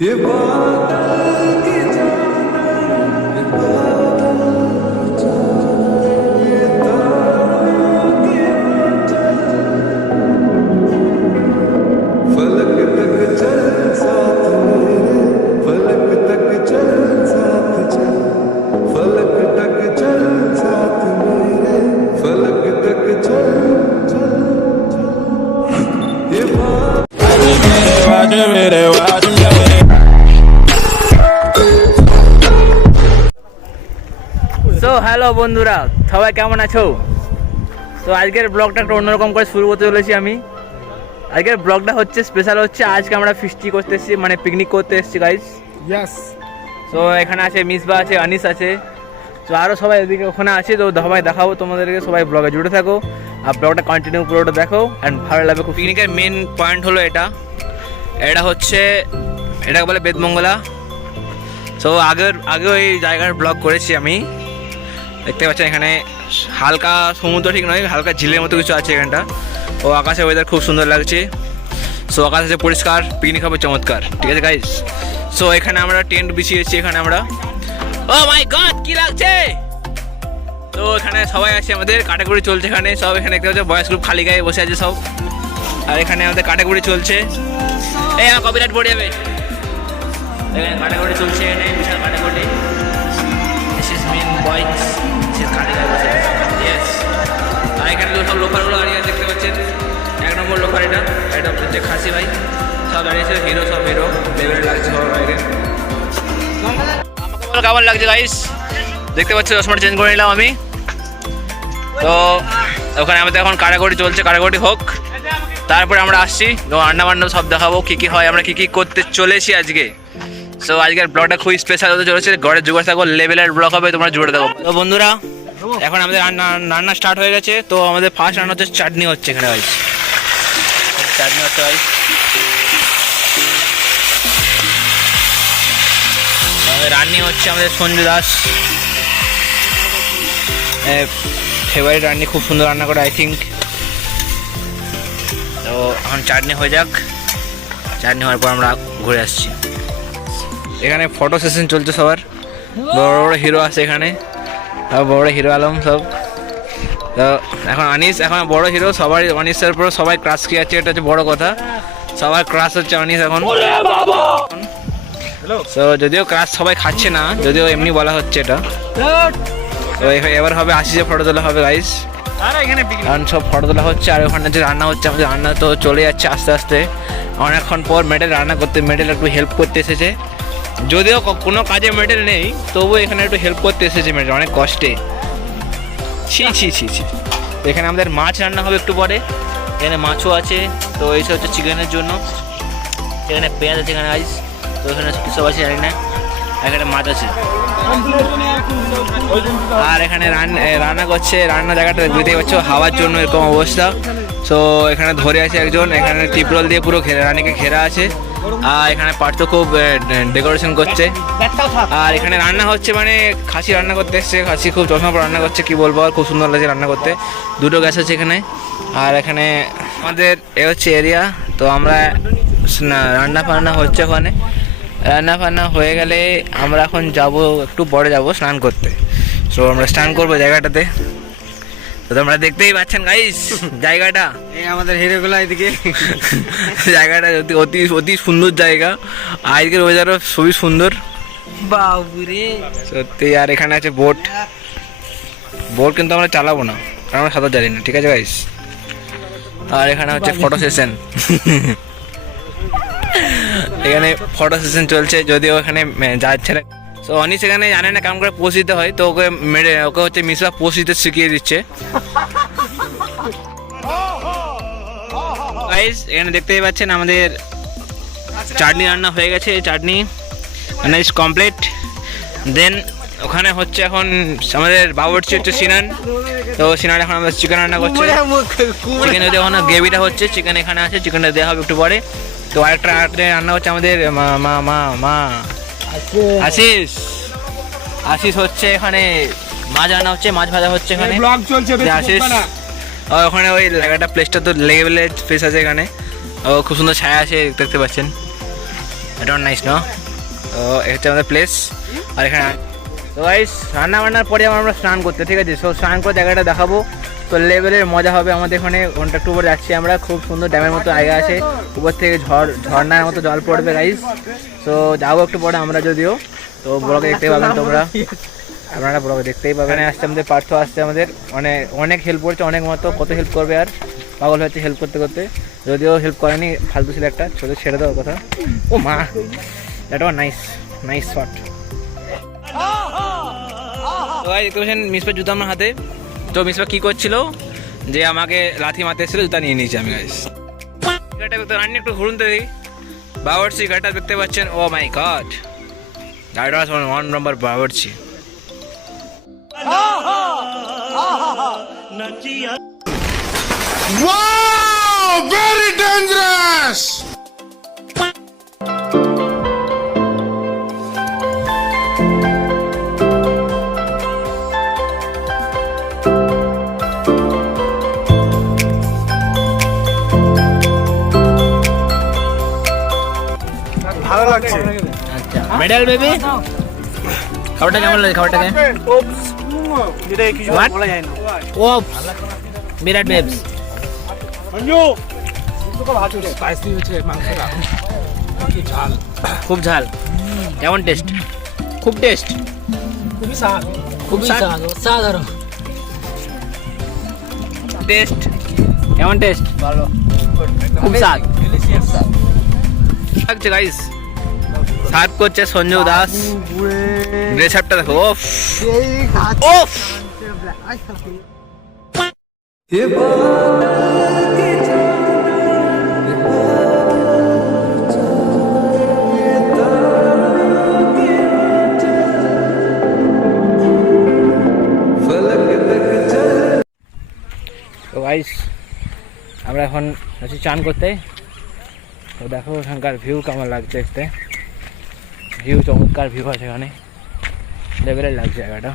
ये बादल की जान, ये बादल जान, ये तारों की मंजिल, फलक तक चल साथ मेरे, फलक तक चल साथ चल, फलक तक चल साथ मेरे, फलक तक चल चल चल, ये সো হ্যালো বন্ধুরা, সবাই কেমন আছো? তো আজকের ব্লগটা একটা অন্যরকম করে শুরু করতে চলেছি আমি। আজকের ব্লগটা হচ্ছে স্পেশাল, হচ্ছে আজকে আমরা ফিস্টি করতে এসেছি, মানে পিকনিক করতে এসেছি গাইজ। ইয়েস। তো এখানে আছে মিসবা আছে, আনিস আছে, তো আরও সবাই এদিকে ওখানে আছে। তো সবাই দেখাবো তোমাদেরকে, সবাই ব্লগে জুড়ে থাকো আর ব্লগটা কন্টিনিউ পুরোটা দেখো অ্যান্ড ভালো লাগবে খুব। পিকনিকের মেন পয়েন্ট হলো এটা হচ্ছে, এটাকে বলে বেদমঙ্গলা। তো আগেও এই জায়গার ব্লগ করেছি আমি। দেখতে পাচ্ছেন এখানে হালকা সমুদ্র ঠিক নয়, হালকা ঝিলের মতো কিছু আছে এখানটা। ও আকাশের ওয়েদার খুব সুন্দর লাগছে। সো আকাশ আছে পরিষ্কার, পিকনিক হবে চমৎকার, ঠিক আছে গাইস। সো এখানে আমরা টেন্ট বিছিয়েছি, এখানে আমরা, ও মাই গড কি লাগছে। তো এখানে সবাই আছে, আমাদের কাটাকুড়ি চলছে এখানে সব। এখানে দেখতে পাচ্ছ বয়স গ্রুপ খালি গায়ে বসে আছে সব, আর এখানে আমাদের কাটাকুড়ি চলছে। এই আমার কপিরাইট পড়ে যাবে। এখানে কাটাকুড়ি চলছে, এখানে বিশাল কাটাকুড়ি। দিস ইজ মেন বয়েজ, খালি গায়ে বসে, ইয়েস। আর এখানে সব লোকালগুলো দাঁড়িয়ে আছে, দেখতে পাচ্ছেন 1 নম্বর লোকাল। এটা হচ্ছে খাসি ভাই, সব দাঁড়িয়েছে, হিরো, সব হিরো লেভেলে লাগছে সবার বাইরে। আমাকে বলো কেমন লাগছে গাইস। দেখতে পাচ্ছি চশমাটা চেঞ্জ করে নিলাম আমি। তো ওখানে আমাদের এখন কাটাকুটি চলছে, কাটাকুটি হোক, তারপরে আমরা আসছি রান্না বান্না সব দেখাবো কী কী হয়, আমরা কী কী করতে চলেছি আজকে। সো আজকের ব্লগটা খুবই স্পেশাল হতে চলেছে, ঘরে জোগাড় থাকো, লেভেলের ব্লগ হবে, তোমরা জুড়ে থাকো। তো বন্ধুরা এখন আমাদের রান্না স্টার্ট হয়ে গেছে। তো আমাদের ফার্স্ট রান্না হচ্ছে চাটনি হচ্ছে এখানে ভাই, চাটনি হচ্ছে ভাই। আমাদের রান্নি হচ্ছে আমাদের সঞ্জু দাস, ফেভারিট রান্নি, খুব সুন্দর রান্না করে আই থিঙ্ক। তো এখন চাটনি হয়ে যাক, চাটনি হওয়ার পর আমরা ঘুরে আসছি। এখানে ফটো সেশন চলছে সবার, বড় বড় হিরো আছে এখানে, সব বড় হিরো আলম সব। তো এখন আনিস, এখন বড় হিরো সবাই, আনিসের পর সবাই ক্রাশ কি আছে, এটা হচ্ছে বড় কথা, সবার ক্রাশ হচ্ছে আনিস এখন। তো যদিও ক্রাশ সবাই খাচ্ছে না, যদিও এমনি বলা হচ্ছে এটা। তো এবার হবে আশিসে ফটো তোলা হবে গাইস, কারণ সব ফটো তোলা হচ্ছে। আর ওখানে যে রান্না হচ্ছে, আমাদের রান্না তো চলে যাচ্ছে আস্তে আস্তে। অনেকক্ষণ পর মেডেল রান্না করতে, মেডেল একটু হেল্প করতে এসেছে, যদিও কোনো কাজে মেডেল নেই, তবুও এখানে একটু হেল্প করতে এসেছে মেডেল, অনেক কষ্টে। ছি ছি ছি ছি। এখানে আমাদের মাছ রান্না হবে একটু পরে, এখানে মাছও আছে। তো এইসব হচ্ছে চিকেনের জন্য, এখানে পেঁয়াজ আছে এখানে আইস। তো এখানে সব আছে জানি না, এখানে মাছ আছে। আর এখানে রান্না করছে, রান্না জায়গাটা বুঝতেই পারছো, হাওয়ার জন্য এরকম অবস্থা। সো এখানে ধরে আছে একজন, এখানে টিপরল দিয়ে পুরো রানীকে ঘেরা আছে। আর এখানে পার্থ খুব ডেকোরেশন করছে। আর এখানে রান্না হচ্ছে, মানে খাসি রান্না করতে এসছে, খাসি খুব যত্ন করে রান্না করছে, কি বলবো, আর খুব সুন্দর লাগছে রান্না করতে। 2টো গ্যাস আছে এখানে। আর এখানে আমাদের এ হচ্ছে এরিয়া। তো আমরা রান্না ফান্না হচ্ছে ওখানে, রান্না ফান্না হয়ে গেলে আমরা এখন যাব, একটু পরে যাব স্নান করতে। সো আমরা স্নান করবো জায়গাটাতে। তো তোমরা দেখতেই পাচ্ছেন গাইস জায়গাটা, এই আমাদের হিরোগুলো এদিকে। জায়গাটা অতি অতি সুন্দর জায়গা, আজকের ওয়েদারও খুবই সুন্দর বাবুরে সত্যি। আর এখানে আছে বোট, কিন্তু আমরা চালাবো না, কারণ আমরা সাঁতার জানি না, ঠিক আছে গাইস। আর এখানে হচ্ছে ফটো সেশন, এখানে ফটো সেশন চলছে, যদিও এখানে যাচ্ছে না। তো অনিস এখানে জানে না কেমন করে পোজ দিতে হয়, তো ওকে হচ্ছে মিসবা পোজ দিতে শিখিয়ে দিচ্ছে গাইস। এখানে দেখতেই পাচ্ছেন আমাদের চাটনি রান্না হয়ে গেছে, চাটনি রান্না ইজ কমপ্লিট। দেন ওখানে হচ্ছে এখন আমাদের বাবুর্চি হচ্ছে সিনান। তো সিনান এখন আমাদের চিকেন রান্না করছে, চিকেন যদি এখন গ্রেভিটা হচ্ছে, চিকেন এখানে আছে, চিকেনটা দেওয়া হবে একটু পরে। তো আরেকটা রান্না হচ্ছে আমাদের মা আশিস হচ্ছে এখানে মাছ রান্না হচ্ছে, মাছ ভাজা হচ্ছে এখানে। আশিস ওখানে ওই জায়গাটা প্লেসটা তো লেভেলের প্লেস আছে এখানে, ও খুব সুন্দর ছায়া আছে দেখতে পাচ্ছেন। এটা নাইস না? তো এটা হচ্ছে আমাদের প্লেস। আর এখানে তো গাইস রান্না বান্নার পরে আমরা স্নান করতে, ঠিক আছে? সো স্নান করে জায়গাটা দেখাবো, তো লেভেলের মজা হবে আমাদের এখানে। ঘন্টা একটু উপরে যাচ্ছি আমরা, খুব সুন্দর ড্যামের মতো জায়গা আছে, উপর থেকে ঝর্ণার মতো জল পড়বে গাইস। তো যাবো একটু পরে আমরা, যদিও তো ব্লগে দেখতে পাবেন তোমরা, আপনারা ব্লগে দেখতেই পাবেন। আসতে আমাদের পার্থ আসতে আমাদের অনেক হেল্প করছে, অনেক মতো কত হেল্প করবে, আর পাগল হচ্ছে হেল্প করতে করতে, যদিও হেল্প করেনি, ফালতু ছিল একটা, ছোটো ছেড়ে দেওয়ার কথা। ও মা, দ্যাট ওয়াজ নাইস শট। তো ভাই দেখতে পাচ্ছেন মিসপা জুতা আমার হাতে। তো মিসপা কী করছিল যে আমাকে লাথি মারতে এসেছিল, জুতা নিয়ে নিয়েছি আমি গাইস। গাড়িটা দেখতে রান্নি একটু ঘুরুন তো দেখি, বাবরচি গাড়িটা দেখতে পাচ্ছেন। ও মাই গড, গাড়িটা 1 নম্বর বাবরচি। Wow! Very dangerous! ভালো লাগছে। আচ্ছা মেডাল বেবি, খাবারটা কেমন লাগে? খাবারটাকে এটা কিছু What? বলা যায় না। ও বিরাট বেবস, স্পাইসি হচ্ছে মাংসটা, ঝাল, খুব ঝাল। কেমন টেস্ট? খুব টেস্ট, খুবই স্বাদ, খুব সাধারণ টেস্ট। কেমন টেস্ট? ভালো, খুব স্বাদ লাগছে গাইস। সার্ভ করছে সঞ্জু দাস, ড্রেস আপটা দেখো, ওফ ওফ। ये बादल की তো গাইস আমরা এখন আছি চান করতে। তো দেখো ওখানকার ভিউ কেমন লাগছে দেখতে, ভিউ চমৎকার ভিউ আছে এখানে, লেভেলের লাগছে জায়গাটা।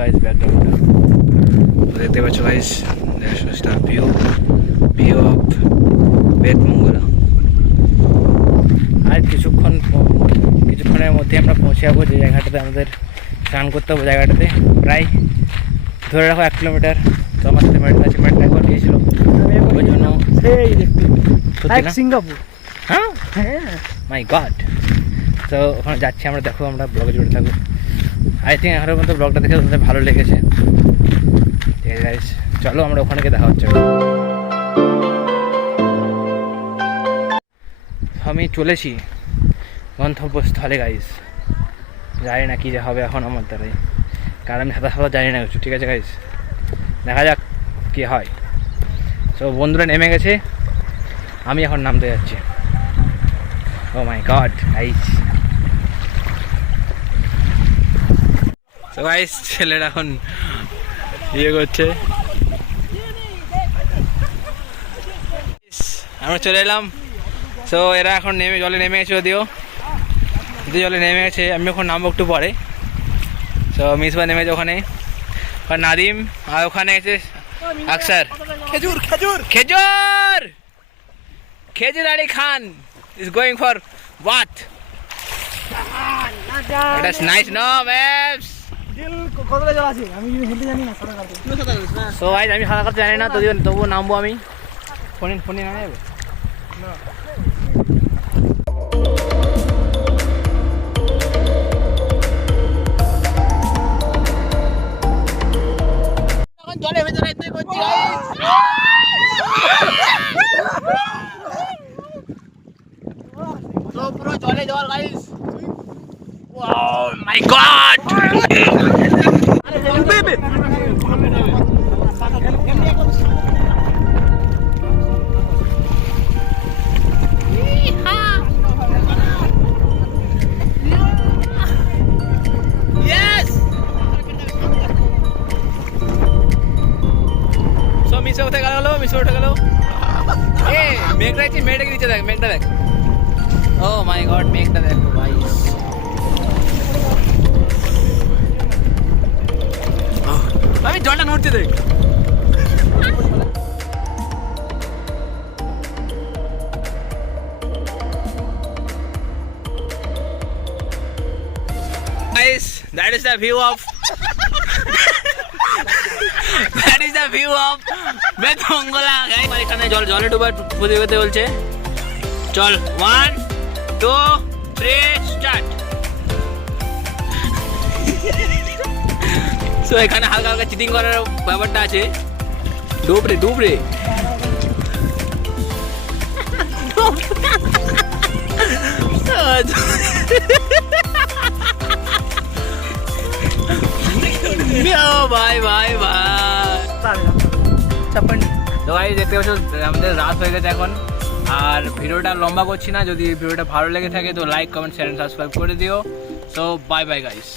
গাইস ব্যাকগ্রাউন্ডটা দেখতে পাচ্ছ গাইস, ভিউ অফ বেতমঙ্গলা। আর কিছুক্ষণের মধ্যে আমরা পৌঁছে যাবো যে জায়গাটাতে আমাদের স্নান করতে হবে। জায়গাটাতে প্রায় ধরে রাখো 1 কিলোমিটার। তো আমার সাথে মেট একবার গিয়েছিল, ওই জন্য সিঙ্গাপুর। হ্যাঁ মাই গড। তো ওখানে যাচ্ছি আমরা, দেখো আমরা ব্লগে জুড়ে থাকবো। আই থিঙ্ক এখনো পর্যন্ত ব্লগটা দেখে তোমাদের ভালো লেগেছে। ঠিক আছে গাইস, চলো আমরা ওখানে গিয়ে দেখা হচ্ছে। আমি চলেছি গন্তব্যস্থলে গাইস, জানি না কী যে হবে এখন আমার দ্বারাই, কারণ আমি সাঁতার জানি না কিছু। ঠিক আছে গাইস, দেখা যাক কী হয়। তো বন্ধুরা নেমে গেছে, আমি এখন নামতে যাচ্ছি। ও মাই গড গাইস। তো গাইস ছেলেরা এখন ইয়ে করছে, আমরা চলে এলাম। তো এরা এখন জলে নেমে গেছে, যদিও জলে নেমে গেছে, আমি এখন নামবো একটু পরে। তো মিসবা নেমেছে ওখানে, আর নাদিম, আর ওখানে গেছে আকসার। খেজুর Ali Khan is going for what? That's nice, no maps. কতটা জল আছে আমি হেঁটে জানি না, সাঁতার কাটতে। সো গাইস আমি সাঁতার কাটতে জানি না, তবুও নামবো আমি। ফোনে নামা যাবে? জলে ভেতরে করছি তো পুরো জলে জল গাইস। Oh my god! মিশে উঠে গেল, মিশে উঠে গেল। এ মেঘটা আছে, মেঘটাকে নিচে দেখ, মেঘটা দেখ। ও মাই গড, মেঘটা দেখো ভাই। আমি জলটা নড়তে দেখ। Guys, that is the view of that is the view of বেতঙ্গলা। এখানে জলে ডুবা প্রতিযোগিতা বলছে। চল 1 2 3 স্টার্ট। সো এখানে হালকা হালকা চিটিং করার ব্যাপারটা আছে। ডুবরে ডুবরে ভাই ভাই ভাই ছাপ্পান। তো ভাই দেখতে পাচ্ছ আমাদের রাত হয়ে গেছে এখন, আর ভিডিওটা লম্বা করছি না। যদি ভিডিওটা ভালো লেগে থাকে তো লাইক কমেন্ট শেয়ার সাবস্ক্রাইব করে দিও। So bye bye guys.